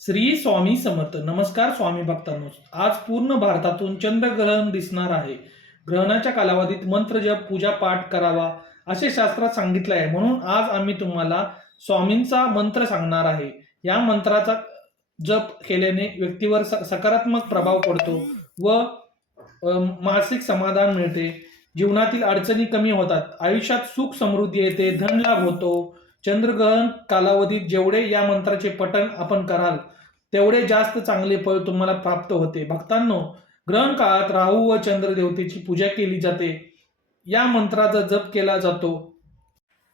श्री स्वामी समर्थ. नमस्कार स्वामी भक्तांनो. आज पूर्ण भारतातून चंद्रग्रहण दिसणार आहे. ग्रहणाच्या कालावधीत मंत्र जप पूजा पाठ करावा असे शास्त्रात सांगितले आहे. म्हणून आज आम्ही तुम्हाला स्वामींचा मंत्र सांगणार आहे. या मंत्राचा जप केल्याने व्यक्तीवर सकारात्मक प्रभाव पडतो व मानसिक समाधान मिळते. जीवनातील अडचणी कमी होतात. आयुष्यात सुख समृद्धी येते. धन लाभ होतो. चंद्रग्रहण कालावधीत जेवढे या मंत्राचे पठण आपण कराल तेवढे जास्त चांगले फळ तुम्हाला प्राप्त होते. भक्तांनो, ग्रहण काळात राहू व चंद्र देवतेची पूजा केली जाते. या मंत्राचा जप केला जातो.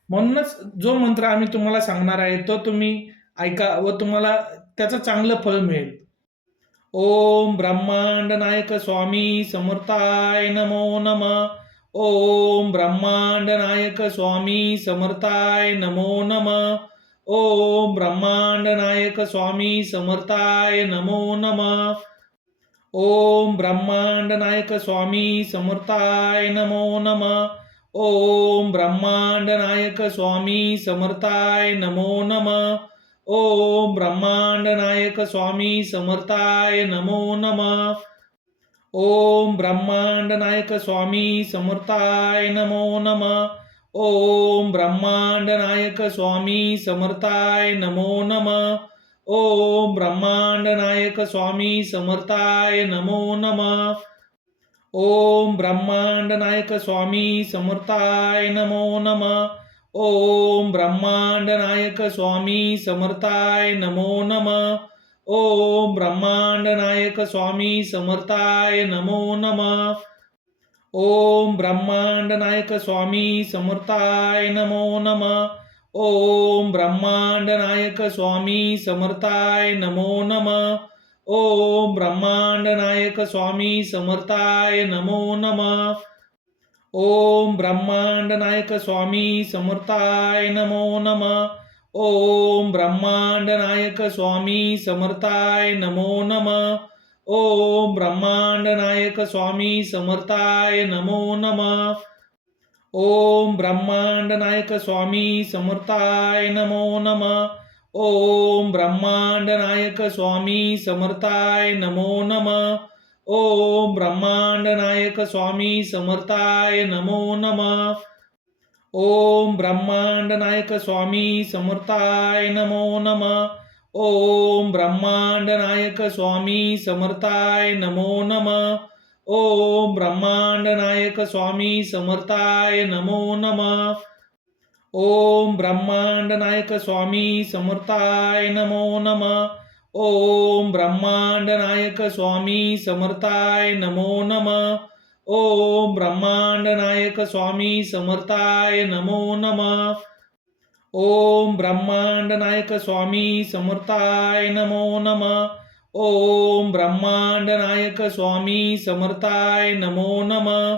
म्हणूनच जो मंत्र आम्ही तुम्हाला सांगणार आहे तो तुम्ही ऐका व तुम्हाला त्याचं चांगलं फळ मिळेल. ओम ब्रह्मांड नायक स्वामी समर्थाय नमो नमः. ओम ब्रह्मांड नायक स्वामी समर्थाय नमो नमः. ओम ब्रह्मांड नायक स्वामी समर्थाय नमो नमः. ओम ब्रह्मांड नायक स्वामी समर्थाय नमो नमः. ओम ब्रह्मांड नायक स्वामी समर्थाय नमो नमः. ओम ब्रह्मांड नायक स्वामी समर्थाय नमो नमः. ओम ब्रह्मांड नायक स्वामी समर्थाय नमो नमः. ओम ब्रह्मांड नायक स्वामी समर्थाय नमो नमः. ओम ब्रह्मांड नायक स्वामी समर्थाय नमो नमः. ओम ब्रह्मांड नायक स्वामी समर्थाय नमो नमः. ओम ब्रह्मांड नायक स्वामी समर्थाय नमो नमः. ओम ब्रह्मांड नायक स्वामी समर्थाय नमो नमः. ओम ब्रह्मांड नायक स्वामी समर्थाय नमो नमः. ओम ब्रह्मांड नायक स्वामी समर्थाय नमो नमः. ओम ब्रह्मांड नायक स्वामी समर्थाय नमो नमः. ओम ब्रह्मांड नायक स्वामी समर्थाय नमो नमः. ओम ब्रह्मांड नायक स्वामी समर्थाय नमो नमः. ओम ब्रह्मांड नायक स्वामी समर्थाय नमो नमः. ओम ब्रह्मांड नायक स्वामी समर्थाय नमो नमः. ओम ब्रह्मांड नायक स्वामी समर्थाय नमो नमः. ओम ब्रह्मांड नायक स्वामी समर्थाय नमो नमः. ओम ब्रह्मांड नायक स्वामी समर्थाय नमो नमः. ओम ब्रह्मांड नायक स्वामी समर्थाय नमो नमः. ओम ब्रह्मांड नायक स्वामी समर्थाय नमो नमः. ओम ब्रह्मांड नायक स्वामी समर्थाय नमो नमः. ओम ब्रह्मांड नायक स्वामी समर्थाय नमो नमः. ओम ब्रह्मांड नायक स्वामी समर्थाय नमो नमः. ओम ब्रह्मांड नायक स्वामी समर्थाय नमो नमः. ओम ब्रह्मांड नायक स्वामी समर्थाय नमो नमः.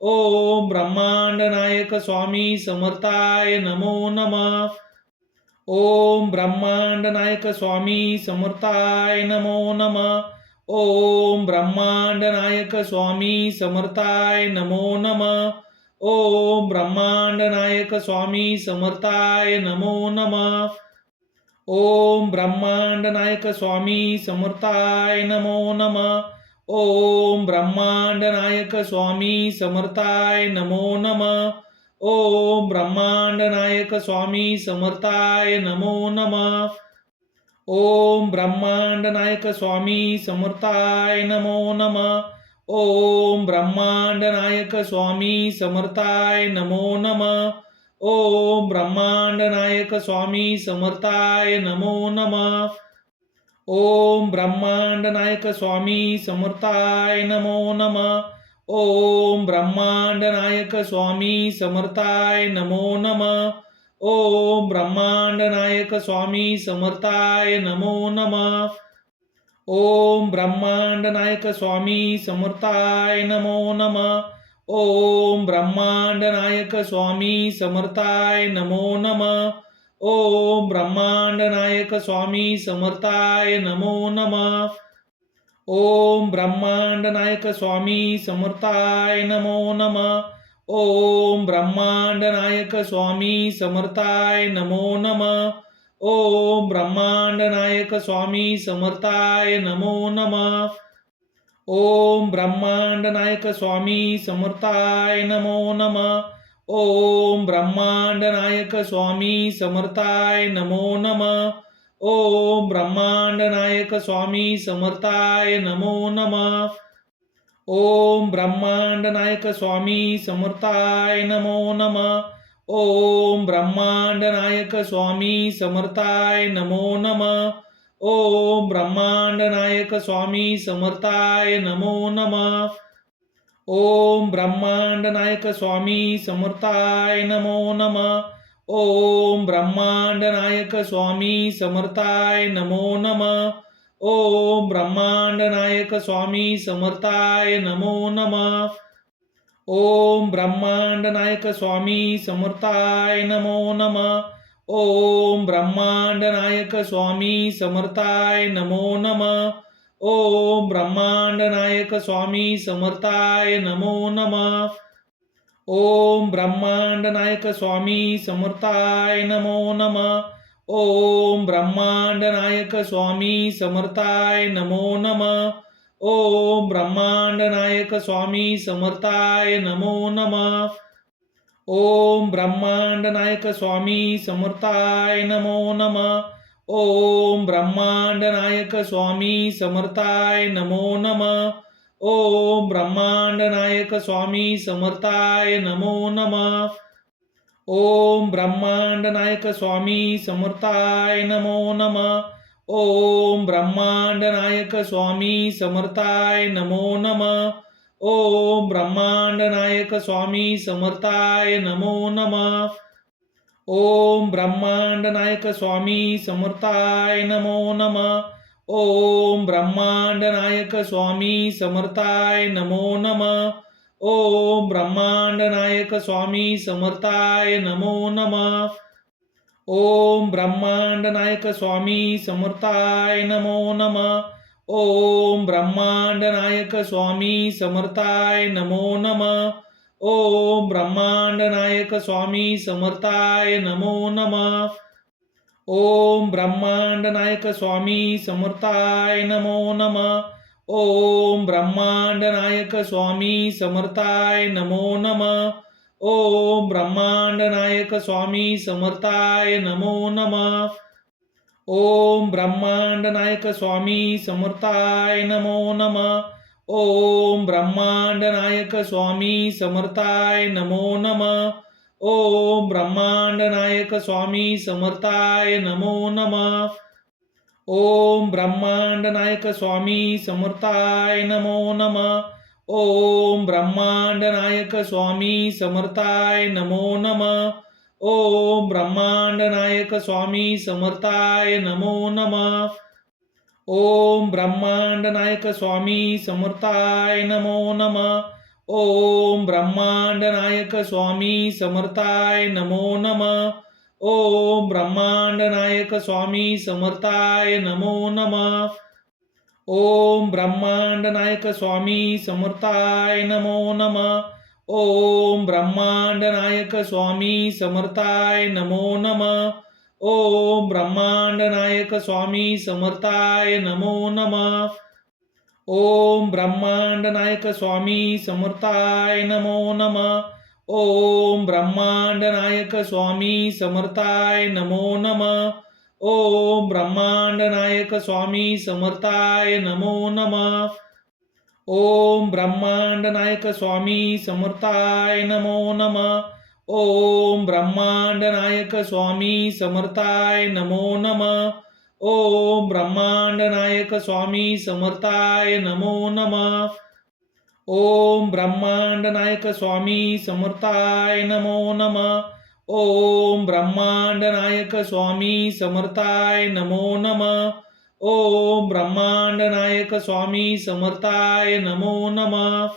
ओम ब्रह्मांड नायक स्वामी समर्थाय नमो नमः. ओम ब्रह्मांड नायक स्वामी समर्थाय नमो नमः. ओम ब्रह्मांड नायक स्वामी समर्थाय नमो नमः. ओम ब्रह्मांड नायक स्वामी समर्थाय नमो नमः. ओम ब्रह्मांड नायक स्वामी समर्थाय नमो नमः. ओम ब्रह्मांड नायक स्वामी समर्थाय नमो नमः. ओम ब्रह्मांड नायक स्वामी समर्थाय नमो नमः. ओम ब्रह्मांड नायक स्वामी समर्थाय नमो नमः. ओम ब्रह्मांड नायक स्वामी समर्थाय नमो नमः. ओम ब्रह्मांड नायक स्वामी समर्थाय नमो नमः. ओम ब्रह्मांड नायक स्वामी समर्थाय नमो नमः. ओम ब्रह्मांड नायक स्वामी समर्थाय नमो नमः. ओम ब्रह्मांड नायक स्वामी समर्थाय नमो नमः. ओम ब्रह्मांड नायक स्वामी समर्थाय नमो नमः. ओम ब्रह्मांड नायक स्वामी समर्थाय नमो नमः. ओम ब्रह्मांड नायक स्वामी समर्थाय नमो नमः. ओम ब्रह्मांड नायक स्वामी समर्थाय नमो नमः. ओम ब्रह्मांड नायक स्वामी समर्थाय नमो नमः. ओम ब्रह्मांड नायक स्वामी समर्थाय नमो नमः. ओम ब्रह्मांड नायक स्वामी समर्थाय नमो नमः. ओम ब्रह्मांड नायक स्वामी समर्थाय नमो नमः. ओम ब्रह्मांड नायक स्वामी समर्थाय नमो नमः. ओम ब्रह्मांड नायक स्वामी समर्थाय नमो नमः. ओम ब्रह्मांड नायक स्वामी समर्थाय नमो नमः. ओम ब्रह्मांड नायक स्वामी समर्थाय नमो नमः. ओम ब्रह्मांड नायक स्वामी समर्थाय नमो नमः. ओम ब्रह्मांड नायक स्वामी समर्थाय नमो नमः. ओम ब्रह्मांड नायक स्वामी समर्थाय नमो नमः. ओम ब्रह्मांड नायक स्वामी समर्थाय नमो नमः. ओम ब्रह्मांड नायक स्वामी समर्थाय नमो नमः. ओम ब्रह्मांड नायक स्वामी समर्थाय नमो नमः. ओम ब्रह्मांड नायक स्वामी समर्थाय नमो नमः. ओम ब्रह्मांड नायक स्वामी समर्थाय नमो नमः. ओम ब्रह्मांड नायक स्वामी समर्थाय नमो नमः. ओम ब्रह्मांड नायक स्वामी समर्थाय नमो नमः. ओम ब्रह्मांड नायक स्वामी समर्थाय नमो नमः. ओम ब्रह्मांड नायक स्वामी समर्थाय नमो नमः. ओम ब्रह्मांड नायक स्वामी समर्थाय नमो नमः. ओम ब्रह्मांड नायक स्वामी समर्थाय नमो नमः. ओम ब्रह्मांड नायक स्वामी समर्थाय नमो नमः. ओम ब्रह्मांड नायक स्वामी समर्थाय नमो नमः. ओम ब्रह्मांड नायक स्वामी समर्थाय नमो नमः. ओम ब्रह्मांड नायक स्वामी समर्थाय नमो नमः. ओम ब्रह्मांड नायक स्वामी समर्थाय नमो नमः. ओम ब्रह्मांड नायक स्वामी समर्थाय नमो नमः. ओम ब्रह्मांड नायक स्वामी समर्थाय नमो नमः. ओम ब्रह्मांड नायक स्वामी समर्थाय नमो नमः. ओम ब्रह्मांड नायक स्वामी समर्थाय नमो नमः. ओम ब्रह्मांड नायक स्वामी समर्थाय नमो नमः. ओम ब्रह्मांड नायक स्वामी समर्थाय नमो नमः. ओम ब्रह्मांड नायक स्वामी समर्थाय नमो नमः. ओम ब्रह्मांड नायक स्वामी समर्थाय नमो नमः. ओम ब्रह्मांड नायक स्वामी समर्थाय नमो नमः. ओम ब्रह्मांड नायक स्वामी समर्थाय नमो नमः. ओम ब्रह्मांड नायक स्वामी समर्थाय नमो नमः. ओम ब्रह्मांड नायक स्वामी समर्थाय नमो नमः. ओम ब्रह्मांड नायक स्वामी समर्थाय नमो नमः. ओम ब्रह्मांड नायक स्वामी समर्थाय नमो नमः. ओम ब्रह्मांड नायक स्वामी समर्थाय नमो नमः. ओम ब्रह्मांड नायक स्वामी समर्थाय नमो नमः. ओम ब्रह्मांड नायक स्वामी समर्थाय नमो नमः. ओम ब्रह्मांड नायक स्वामी समर्थाय नमो नमः. ओम ब्रह्मांड नायक स्वामी समर्थाय नमो नमः. ओम ब्रह्मांड नायक स्वामी समर्थाय नमो नमः. ओम ब्रह्मांड नायक स्वामी समर्थाय नमो नमः. ओम ब्रह्मांड नायक स्वामी समर्थाय नमो नमः. ओम ब्रह्मांड नायक स्वामी समर्थाय नमो नमः. ओम ब्रह्मांड नायक स्वामी समर्थाय नमो नमः. ओम ब्रह्मांड नायक स्वामी समर्थाय नमो नमः. ओम ब्रह्मांड नायक स्वामी समर्थाय नमो नमः.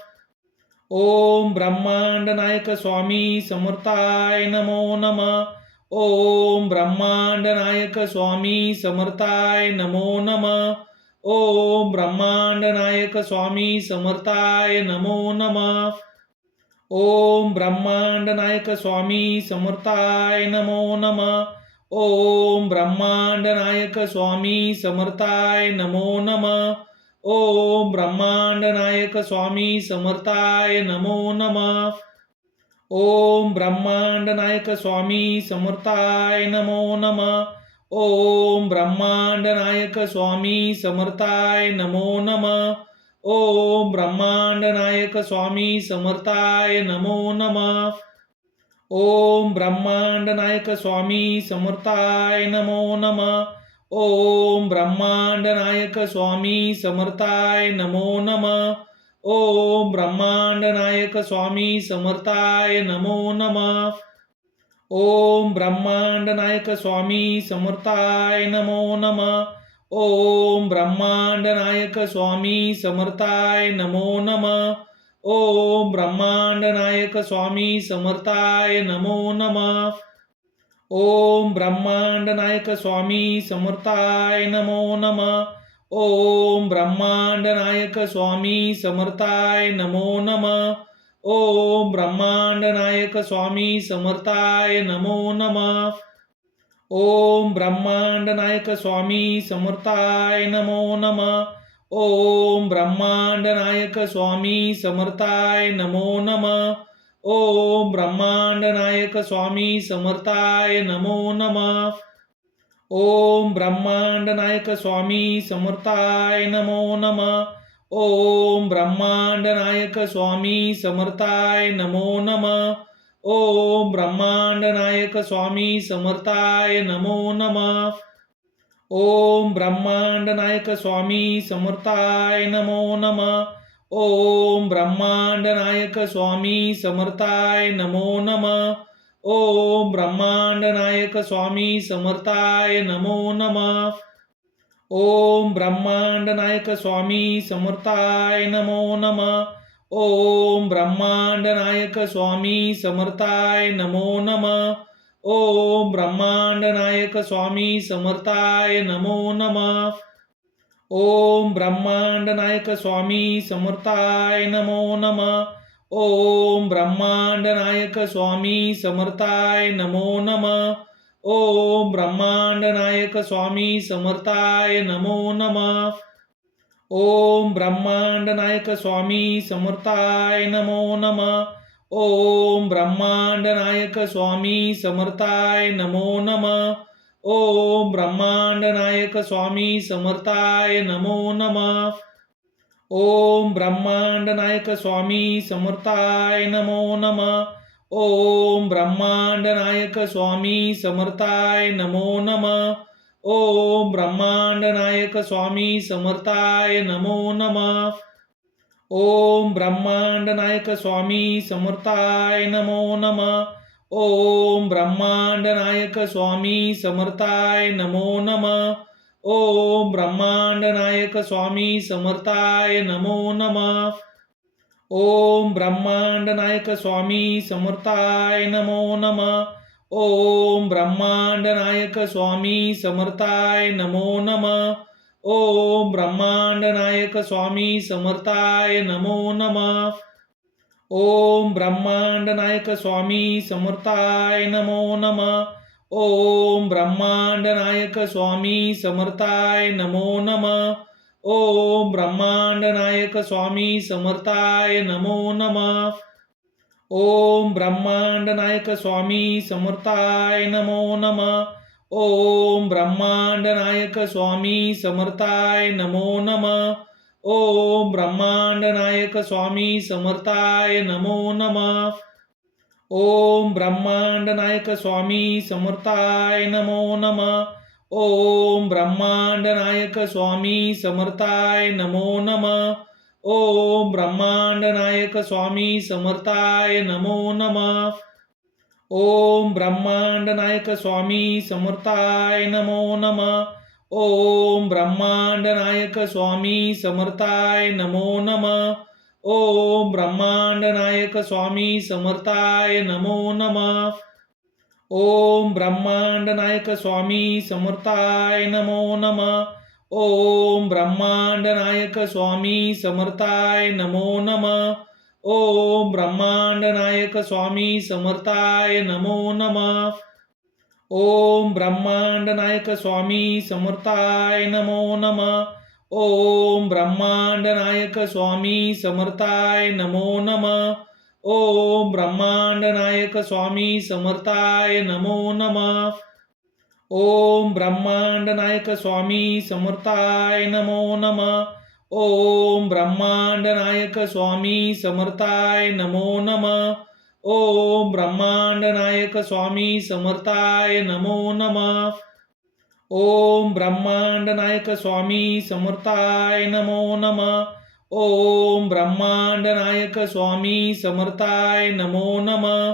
ओम ब्रह्मांड नायक स्वामी समर्थाय नमो नमः. ओम ब्रह्मांड नायक स्वामी समर्थाय नमो नमः. ओम ब्रह्मांड नायक स्वामी समर्थाय नमो नमः. ओम ब्रह्मांड नायक स्वामी समर्थाय नमो नमः. ओम ब्रह्मांड नायक स्वामी समर्थाय नमो नमः. ओम ब्रह्मांड नायक स्वामी समर्थाय नमो नमः. ओम ब्रह्मांड नायक स्वामी समर्थाय नमो नमः. ओम ब्रह्मांड नायक स्वामी समर्थाय नमो नमः. ओम ब्रह्मांड नायक स्वामी समर्थाय नमो नमः. ओम ब्रह्मांड नायक स्वामी समर्थाय नमो नमः. ओम ब्रह्मांड नायक स्वामी समर्थाय नमो नमः. ओम ब्रह्मांड नायक स्वामी समर्थाय नमो नमः. ओम ब्रह्मांड नायक स्वामी समर्थाय नमो नमः. ओम ब्रह्मांड नायक स्वामी समर्थाय नमो नमः. ओम ब्रह्मांड नायक स्वामी समर्थाय नमो नमः. ओम ब्रह्मांड नायक स्वामी समर्थाय नमो नमः. ओम ब्रह्मांड नायक स्वामी समर्थाय नमो नमः. ओम ब्रह्मांड नायक स्वामी समर्थाय नमो नमः. ओम ब्रह्मांड नायक स्वामी समर्थाय नमो नमः. ओम ब्रह्मांड नायक स्वामी समर्थाय नमो नमः. ओम ब्रह्मांड नायक स्वामी समर्थाय नमो नमः. ओम ब्रह्मांड नायक स्वामी समर्थाय नमो नमः. ओम ब्रह्मांड नायक स्वामी समर्थाय नमो नमः. ओम ब्रह्मांड नायक स्वामी समर्थाय नमो नमः. ओम ब्रह्मांड नायक स्वामी समर्थाय नमो नमः. ओम ब्रह्मांड नायक स्वामी समर्थाय नमो नमः. ओम ब्रह्मांड नायक स्वामी समर्थाय नमो नमः. ओम ब्रह्मांड नायक स्वामी समर्थाय नमो नमः. ओम ब्रह्मांड नायक स्वामी समर्थाय नमो नमः. ओम ब्रह्मांड नायक स्वामी समर्थाय नमो नमः. ओम ब्रह्मांड नायक स्वामी समर्थाय नमो नमः. ओम ब्रह्मांड नायक स्वामी समर्थाय नमो नमः. ओम ब्रह्मांड नायक स्वामी समर्थाय नमो नमः. ओम ब्रह्मांड नायक स्वामी समर्थाय नमो नमः. ओम ब्रह्मांड नायक स्वामी समर्थाय नमो नमः. ओम ब्रह्मांड नायक स्वामी समर्थाय नमो नमः. ओम ब्रह्मांड नायक स्वामी समर्थाय नमो नमः. ओम ब्रह्मांड नायक स्वामी समर्थाय नमो नमः. ओम ब्रह्मांड नायक स्वामी समर्थाय नमो नमः. ओम ब्रह्मांड नायक स्वामी समर्थाय नमो नमः. ओम ब्रह्मांड नायक स्वामी समर्थाय नमो नमः. ओम ब्रह्मांड नायक स्वामी समर्थाय नमो नमः. ओम ब्रह्मांड नायक स्वामी समर्थाय नमो नमः. ओम ब्रह्मांड नायक स्वामी समर्थाय नमो नमः. ओम ब्रह्मांड नायक स्वामी समर्थाय नमो नमः. ओम ब्रह्मांड नायक स्वामी समर्थाय नमो नमः. ओम ब्रह्मांड नायक स्वामी समर्थाय नमो नमः. ओम ब्रह्मांड नायक स्वामी समर्थाय नमो नमः. ओम ब्रह्मांड नायक स्वामी समर्थाय नमो नमः. ओम ब्रह्मांड नायक स्वामी समर्थाय नमो नमः. ओम ब्रह्मांड नायक स्वामी समर्थाय नमो नमः. ओम ब्रह्मांड नायक स्वामी समर्थाय नमो नमः. ओम ब्रह्मांड नायक स्वामी समर्थाय नमो नमः. ओम ब्रह्मांड नायक स्वामी समर्थाय नमो नमः. ओम ब्रह्मांड नायक स्वामी समर्थाय नमो नमः. ओम ब्रह्मांड नायक स्वामी समर्थाय नमो नमः. ओम ब्रह्मांड नायक स्वामी समर्थाय नमो नमः. ओम ब्रह्मांड नायक स्वामी समर्थाय नमो नमः. ओम ब्रह्मांड नायक स्वामी समर्थाय नमो नमः. ओम ब्रह्मांड नायक स्वामी समर्थाय नमो नमः. ओम ब्रह्मांड नायक स्वामी समर्थाय नमो नमः. ओम ब्रह्मांड नायक स्वामी समर्थाय नमो नमः. ओम ब्रह्मांड नायक स्वामी समर्थाय नमो नमः. ओम ब्रह्मांड नायक स्वामी समर्थाय नमो नमः. ओम ब्रह्मांड नायक स्वामी समर्थाय नमो नमः. ओम ब्रह्मांड नायक स्वामी समर्थाय नमो नमः. ओम ब्रह्मांड नायक स्वामी समर्थाय नमो नमः. ओम ब्रह्मांड नायक स्वामी समर्थाय नमो नमः.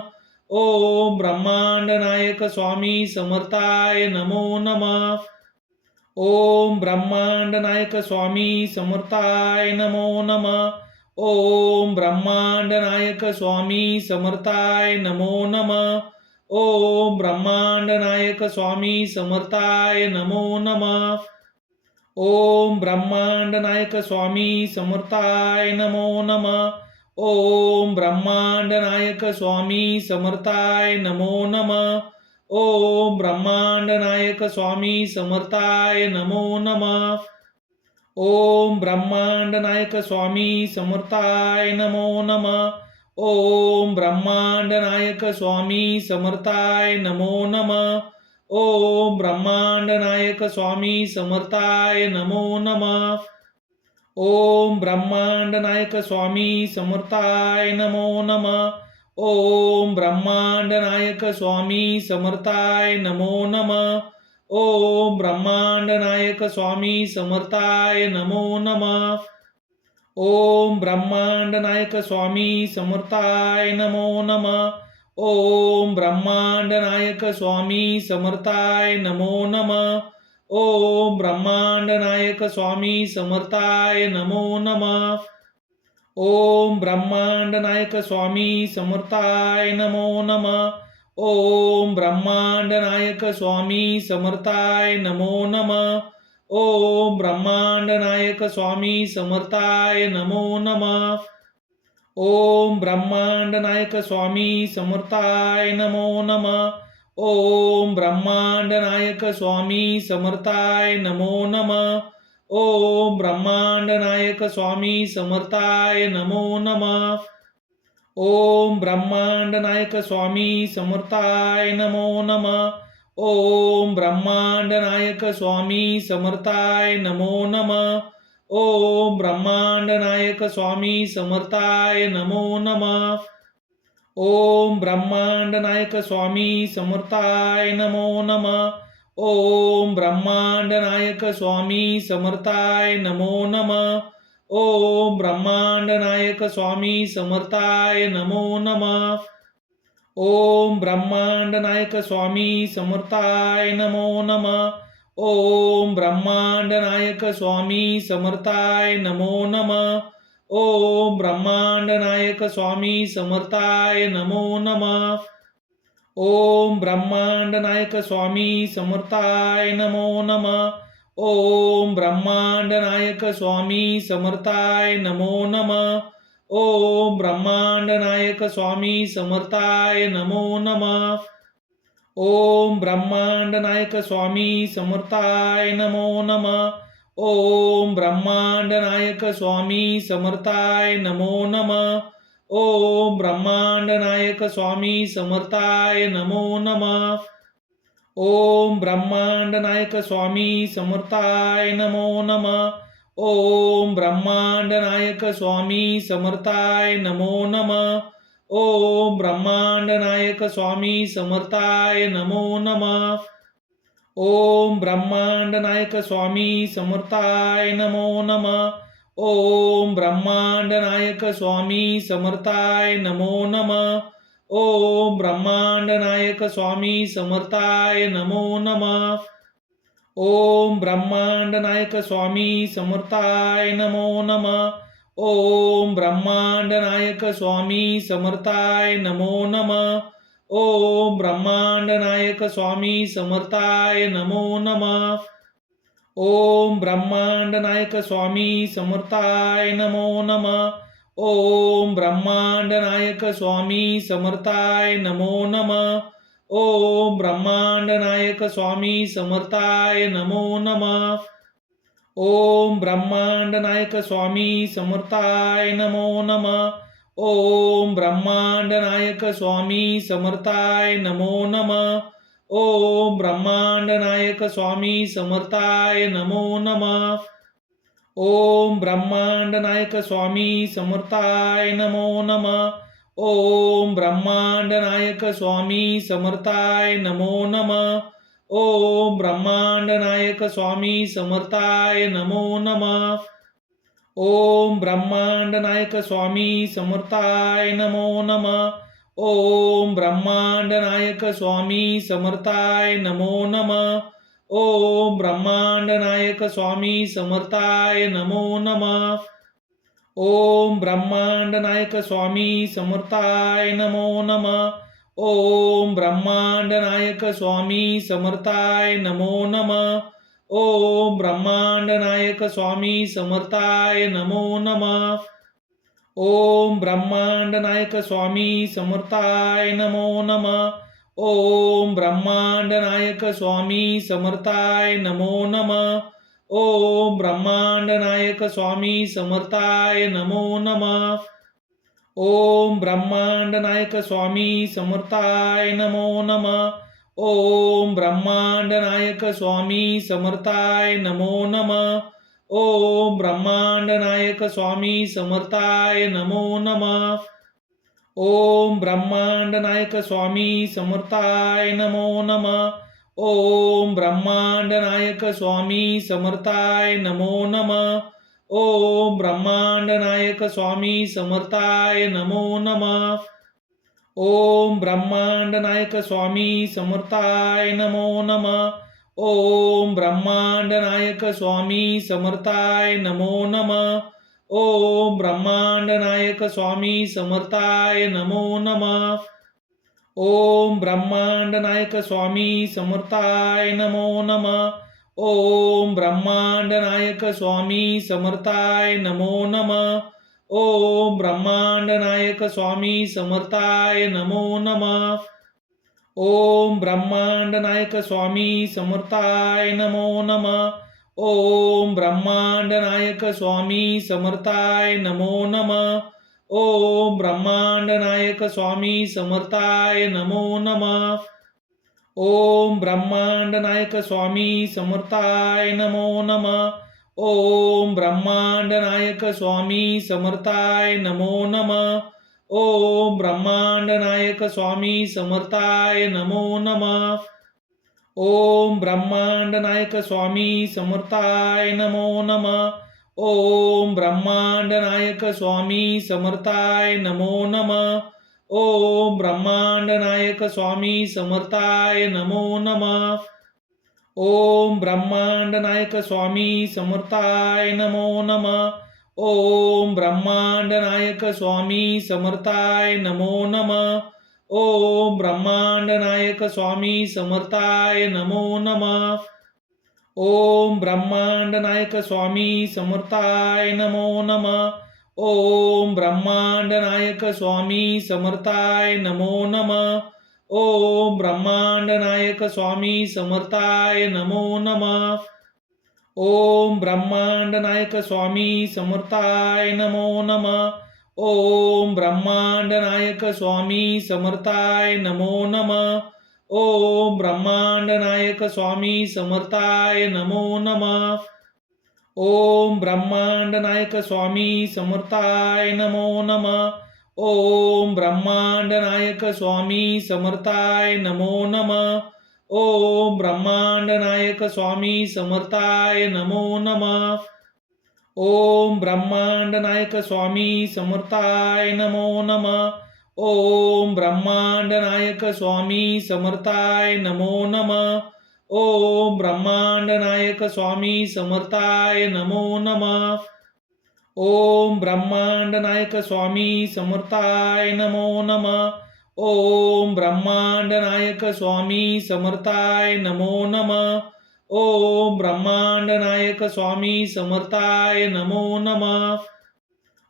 ओम ब्रह्मांड नायक स्वामी समर्थाय नमो नमः. ओम ब्रह्मांड नायक स्वामी समर्थाय नमो नमः. ओम ब्रह्मांड नायक स्वामी समर्थाय नमो नमः. ओम ब्रह्मांड नायक स्वामी समर्थाय नमो नमः. ओम ब्रह्मांड नायक स्वामी समर्थाय नमो नमः. ओम ब्रह्मांड नायक स्वामी समर्थाय नमो नमः. ओम ब्रह्मांड नायक स्वामी समर्थाय नमो नमः. ओम ब्रह्मांड नायक स्वामी समर्थाय नमो नमः. ओम ब्रह्मांड नायक स्वामी समर्थाय नमो नमः. ओम ब्रह्मांड नायक स्वामी समर्थाय नमो नमः. ओम ब्रह्मांड नायक स्वामी समर्थाय नमो नमः. ओम ब्रह्मांड नायक स्वामी समर्थाय नमो नमः. ओम ब्रह्मांड नायक स्वामी समर्थाय नमो नमः. ओम ब्रह्मांड नायक स्वामी समर्थाय नमो नमः. ओम ब्रह्मांड नायक स्वामी समर्थाय नमो नमः. ओम ब्रह्मांड नायक स्वामी समर्थाय नमो नमः. ओम ब्रह्मांड नायक स्वामी समर्थाय नमो नमः. ओम ब्रह्मांड नायक स्वामी समर्थाय नमो नमः. ओम ब्रह्मांड नायक स्वामी समर्थाय नमो नमः. ओम ब्रह्मांड नायक स्वामी समर्थाय नमो नमः. ओम ब्रह्मांड नायक स्वामी समर्थाय नमो नमः. ओम ब्रह्मांड नायक स्वामी समर्थाय नमो नमः. ओम ब्रह्मांड नायक स्वामी समर्थाय नमो नमः. ओम ब्रह्मांड नायक स्वामी समर्थाय नमो नमः. ओम ब्रह्मांड नायक स्वामी समर्थाय नमो नमः. ओम ब्रह्मांड नायक स्वामी समर्थाय नमो नमः. ओम ब्रह्मांड नायक स्वामी समर्थाय नमो नमः. ओम ब्रह्मांड नायक स्वामी समर्थाय नमो नमः. ओम ब्रह्मांड नायक स्वामी समर्थाय नमो नमः. ओम ब्रह्मांड नायक स्वामी समर्थाय नमो नमः. ओम ब्रह्मांड नायक स्वामी समर्थाय नमो नमः. ओम ब्रह्मांड नायक स्वामी समर्थाय नमो नमः. ओम ब्रह्मांड नायक स्वामी समर्थाय नमो नमः. ओम ब्रह्मांड नायक स्वामी समर्थाय नमो नमः. ओम ब्रह्मांड नायक स्वामी समर्थाय नमो नमः. ओम ब्रह्मांड नायक स्वामी समर्थाय नमो नमः. ओम ब्रह्मांड नायक स्वामी समर्थाय नमो नमः. ओम ब्रह्मांड नायक स्वामी समर्थाय नमो नमः. ओम ब्रह्मांड नायक स्वामी समर्थाय नमो नमः. ओम ब्रह्मांड नायक स्वामी समर्थाय नमो नमः. ओम ब्रह्मांड नायक स्वामी समर्थाय नमो नमः. ओम ब्रह्मांड नायक स्वामी समर्थाय नमो नमः. ओम ब्रह्मांड नायक स्वामी समर्थाय नमो नमः. ओम ब्रह्मांड नायक स्वामी समर्थाय नमो नमः. ओम ब्रह्मांड नायक स्वामी समर्थाय नमो नमः. ओम ब्रह्मांड नायक स्वामी समर्थाय नमो नमः. ओम ब्रह्मांड नायक स्वामी समर्थाय नमो नमः. ओम ब्रह्मांड नायक स्वामी समर्थाय नमो नमः. ओम ब्रह्मांड नायक स्वामी समर्थाय नमो नमः. ओम ब्रह्मांड नायक स्वामी समर्थाय नमो नमः. ओम ब्रह्मांड नायक स्वामी समर्थाय नमो नमः. ओम ब्रह्मांड नायक स्वामी समर्थाय नमो नमः. ओम ब्रह्मांड नायक स्वामी समर्थाय नमो नमः. ओम ब्रह्मांड नायक स्वामी समर्थाय नमो नमः. ओम ब्रह्मांड नायक स्वामी समर्थाय नमो नमः. ओम ब्रह्मांड नायक स्वामी समर्थाय नमो नमः. ओम ब्रह्मांड नायक स्वामी समर्थाय नमो नमः. ओम ब्रह्मांड नायक स्वामी समर्थाय नमो नमः. ओम ब्रह्मांड नायक स्वामी समर्थाय नमो नमः. ओम ब्रह्मांड नायक स्वामी समर्थाय नमो नमः. ओम ब्रह्मांड नायक स्वामी समर्थाय नमो नमः. ओम ब्रह्मांड नायक स्वामी समर्थाय नमो नमः. ओम ब्रह्मांड नायक स्वामी समर्थाय नमो नमः. ओम ब्रह्मांड नायक स्वामी समर्थाय नमो नमः. ओम ब्रह्मांड नायक स्वामी समर्थाय नमो नमः. ओम ब्रह्मांड नायक स्वामी समर्थाय नमो नमः. ओम ब्रह्मांड नायक स्वामी समर्थाय नमो नमः. ओम ब्रह्मांड नायक स्वामी समर्थाय नमो नमः. ओम ब्रह्मांड नायक स्वामी समर्थाय नमो नमः. ओम ब्रह्मांड नायक स्वामी समर्थाय नमो नमः. ओम ब्रह्मांड नायक स्वामी समर्थाय नमो नमः. ओम ब्रह्मांड नायक स्वामी समर्थाय नमो नमः. ओम ब्रह्मांड नायक स्वामी समर्थाय नमो नमः. ओम ब्रह्मांड नायक स्वामी समर्थाय नमो नमः. ओम ब्रह्मांड नायक स्वामी समर्थाय नमो नमः. ओम ब्रह्मांड नायक स्वामी समर्थाय नमो नमः. ओम ब्रह्मांड नायक स्वामी समर्थाय नमो नमः. ओम ब्रह्मांड नायक स्वामी समर्थाय नमो नमः. ओम ब्रह्मांड नायक स्वामी समर्थाय नमो नमः. ओम ब्रह्मांड नायक स्वामी समर्थाय नमो नमः. ओम ब्रह्मांड नायक स्वामी समर्थाय नमो नमः. ओम ब्रह्मांड नायक स्वामी समर्थाय नमो नमः. ओम ब्रह्मांड नायक स्वामी समर्थाय नमो नमः. ओम ब्रह्मांड नायक स्वामी समर्थाय नमो नमः. ओम ब्रह्मांड नायक स्वामी समर्थाय नमो नमः. ओम ब्रह्मांड नायक स्वामी समर्थाय नमो नमः. ओम ब्रह्मांड नायक स्वामी समर्थाय नमो नमः. ओम ब्रह्मांड नायक स्वामी समर्थाय नमो नमः. ओम ब्रह्मांड नायक स्वामी समर्थाय नमो नमः. ओम ब्रह्मांड नायक स्वामी समर्थाय नमो नमः. ओम ब्रह्मांड नायक स्वामी समर्थाय नमो नमः. ओम ब्रह्मांड नायक स्वामी समर्थाय नमो नमः. ओम ब्रह्मांड नायक स्वामी समर्थाय नमो नमः. ओम ब्रह्मांड नायक स्वामी समर्थाय नमो नमः. ओम ब्रह्मांड नायक स्वामी समर्थाय नमो नमः. ओम ब्रह्मांड नायक स्वामी समर्थाय नमो नमः. ओम ब्रह्मांड नायक स्वामी समर्थाय नमो नमः. ओम ब्रह्मांड नायक स्वामी समर्थाय नमो नमः. ओम ब्रह्मांड नायक स्वामी समर्थाय नमो नमः. ओम ब्रह्मांड नायक स्वामी समर्थाय नमो नमः. ओम ब्रह्मांड नायक स्वामी समर्थाय नमो नमः. ओम ब्रह्मांड नायक स्वामी समर्थाय नमो नमः. ओम ब्रह्मांड नायक स्वामी समर्थाय नमो नमः.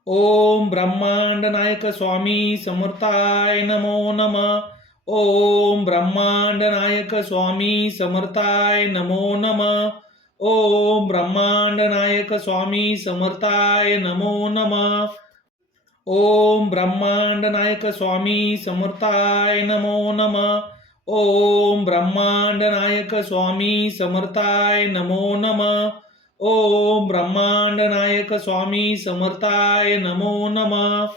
ओम ब्रह्मांड नायक स्वामी समर्थाय नमो नमः. ओम ब्रह्मांड नायक स्वामी समर्थाय नमो नमः. ओम ब्रह्मांड नायक स्वामी समर्थाय नमो नमः. ओम ब्रह्मांड नायक स्वामी समर्थाय नमो नमः. ओम ब्रह्मांड नायक स्वामी समर्थाय नमो नमः. ओम ब्रह्मांड नायक स्वामी समर्थाय नमो नमः.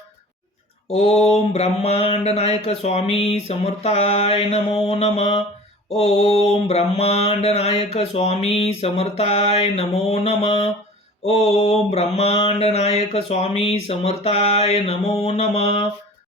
ओम ब्रह्मांड नायक स्वामी समर्थाय नमो नमः. ओम ब्रह्मांड नायक स्वामी समर्थाय नमो नमः. ओम ब्रह्मांड नायक स्वामी समर्थाय नमो नमः.